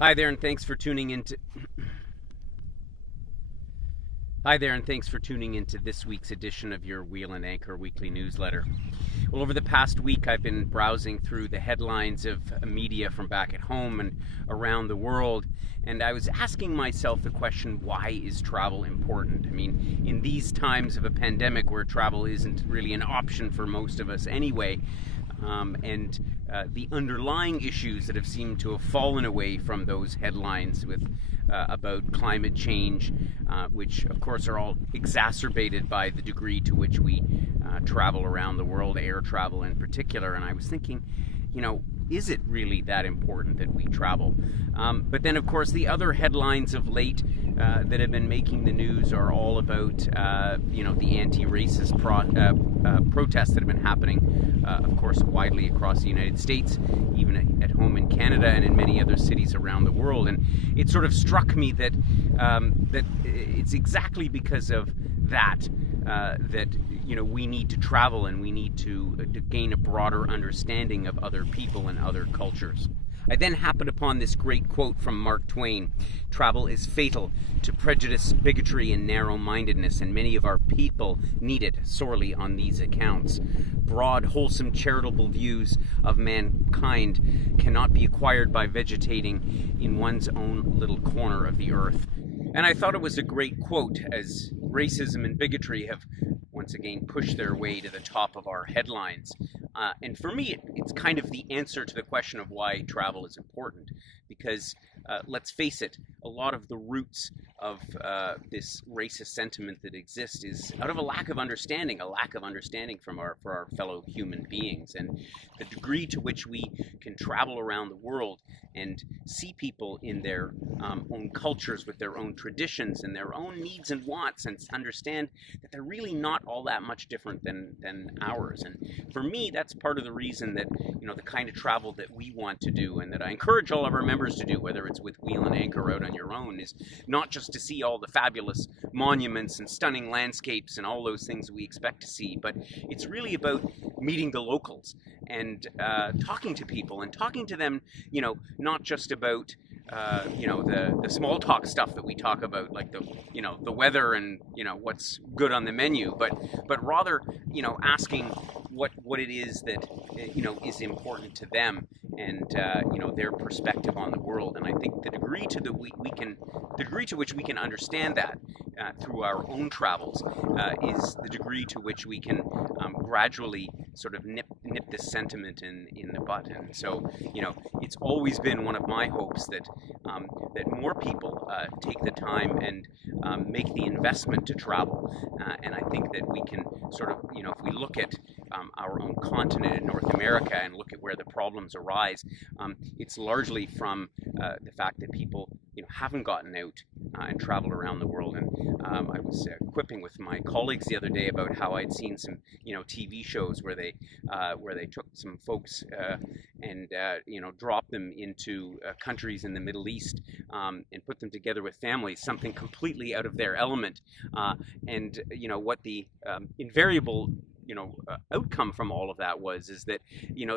Hi there, and thanks for tuning into. Hi there, and thanks for tuning into this week's edition of your Wheel and Anchor weekly newsletter. Well, over the past week, I've been browsing through the headlines of media from back at home and around the world, and I was asking myself the question, why is travel important? I mean, in these times of a pandemic where travel isn't really an option for most of us anyway, and the underlying issues that have seemed to have fallen away from those headlines about climate change, which of course are all exacerbated by the degree to which we travel around the world, air travel in particular. And I was thinking, is it really that important that we travel? But then, of course, the other headlines of late that have been making the news are all about, the anti-racist protests that have been happening, of course, widely across the United States, even at home in Canada and in many other cities around the world. And it sort of struck me that that it's exactly because of that that we need to travel, and we need to gain a broader understanding of other people and other cultures. I then happened upon this great quote from Mark Twain: "Travel is fatal to prejudice, bigotry, and narrow-mindedness, and many of our people need it sorely on these accounts. Broad, wholesome, charitable views of mankind cannot be acquired by vegetating in one's own little corner of the earth." And I thought it was a great quote, as racism and bigotry have once again pushed their way to the top of our headlines. And for me, it's kind of the answer to the question of why travel is important. Because let's face it, a lot of the roots of this racist sentiment that exists is out of a lack of understanding for our fellow human beings. And the degree to which we can travel around the world and see people in their own cultures with their own traditions and their own needs and wants, and understand that they're really not all that much different than ours. And for me, that's part of the reason that the kind of travel that we want to do, and that I encourage all of our members to do, whether it's with Wheel and Anchor out on your own, is not just to see all the fabulous monuments and stunning landscapes and all those things we expect to see, but it's really about meeting the locals and talking to people, and talking to them, not just about the small talk stuff that we talk about, like the weather and what's good on the menu, but rather asking what it is that is important to them, and their perspective on the world. And I think the degree to which we can understand that through our own travels is the degree to which we can gradually sort of nip this sentiment in the bud. And so it's always been one of my hopes that more people take the time and make the investment to travel. And I think that we can sort of, if we look at our own continent in North America and look at where the problems arise, it's largely from the fact that people haven't gotten out and traveled around the world. And I was quipping with my colleagues the other day about how I'd seen some TV shows where they took some folks and dropped them into countries in the Middle East and put them together with families, something completely out of their element, and what the invariable outcome from all of that is that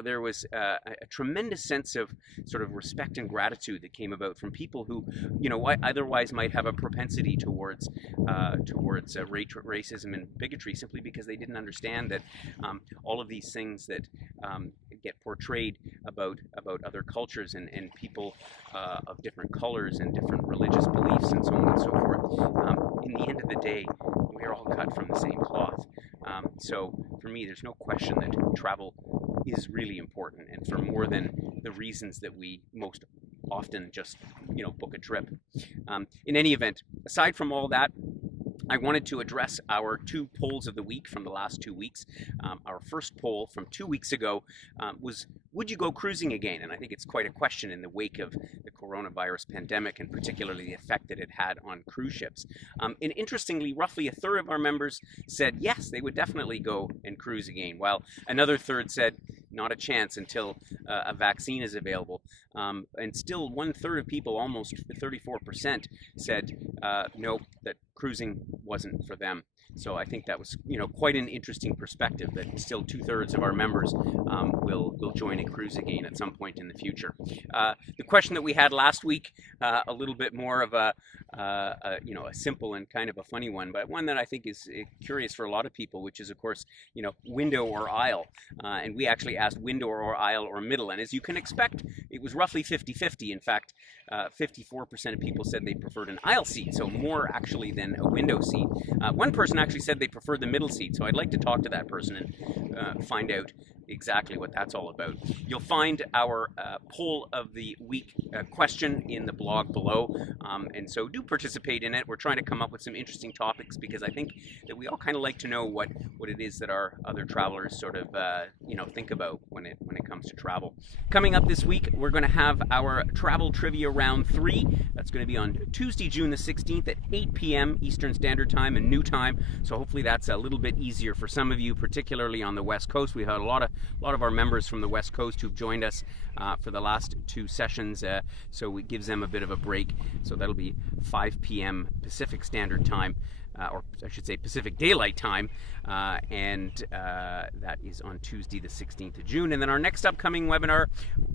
there was a tremendous sense of sort of respect and gratitude that came about from people who otherwise might have a propensity towards racism and bigotry, simply because they didn't understand that all of these things that get portrayed about other cultures and people of different colors and different religious beliefs and so on and so forth, in the end of the day, we're all cut from the same cloth. So for me, there's no question that travel is really important, and for more than the reasons that we most often just book a trip. In any event, aside from all that, I wanted to address our two polls of the week from the last 2 weeks. Our first poll from 2 weeks ago was, would you go cruising again? And I think it's quite a question in the wake of the coronavirus pandemic, and particularly the effect that it had on cruise ships. And interestingly, roughly a third of our members said yes, they would definitely go and cruise again, while another third said not a chance until a vaccine is available. and still 1/3 of people, almost 34%, said no, that cruising wasn't for them. So I think that was, quite an interesting perspective, that still 2/3 of our members will join a cruise again at some point in the future. The question that we had last week, a little bit more of a simple and kind of a funny one, but one that I think is curious for a lot of people, which is, of course, window or aisle. And we actually asked window or aisle or middle. And as you can expect, it was roughly 50-50. In fact, 54% of people said they preferred an aisle seat, so more actually than a window seat. One person actually said they preferred the middle seat, so I'd like to talk to that person and find out exactly what that's all about. You'll find our poll of the week question in the blog below, and so do participate in it. We're trying to come up with some interesting topics, because I think that we all kind of like to know what it is that our other travelers sort of think about when it comes to travel. Coming up this week, we're going to have our travel trivia round 3. That's going to be on Tuesday, June the 16th at 8 p.m. Eastern Standard Time and New Time. So hopefully that's a little bit easier for some of you, particularly on the West Coast. We've had a lot of our members from the West Coast who've joined us for the last 2 sessions, so it gives them a bit of a break. So that'll be 5 p.m. Pacific Standard Time, or I should say Pacific Daylight Time, and that is on Tuesday the 16th of June. And then our next upcoming webinar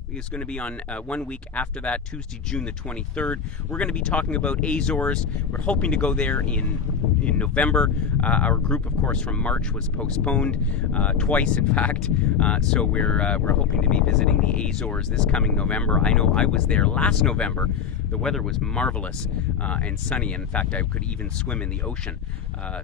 is going to be on 1 week after that, Tuesday, June the 23rd. We're going to be talking about Azores. We're hoping to go there in November. Our group, of course, from March was postponed twice, in fact. So we're hoping to be visiting the Azores this coming November. I know I was there last November. The weather was marvelous and sunny. In fact, I could even swim in the ocean.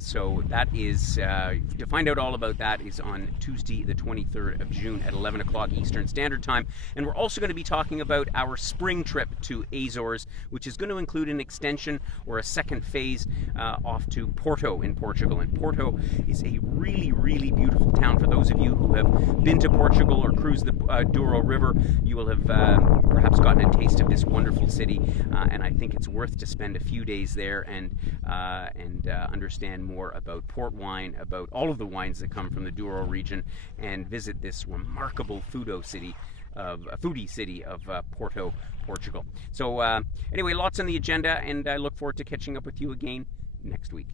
So that is, to find out all about that, is on Tuesday the 23rd of June at 11 o'clock Eastern Standard Time. And we're also going to be talking about our spring trip to Azores, which is going to include an extension or a second phase off to Porto in Portugal. And Porto is a really, really beautiful town. For those of you who have been to Portugal or cruised the Douro River, you will have perhaps gotten a taste of this wonderful city. And I think it's worth to spend a few days there and understand more about port wine, about all of the wines that come from the Douro region, and visit this remarkable foodie city of Porto, Portugal. So anyway, lots on the agenda, and I look forward to catching up with you again next week.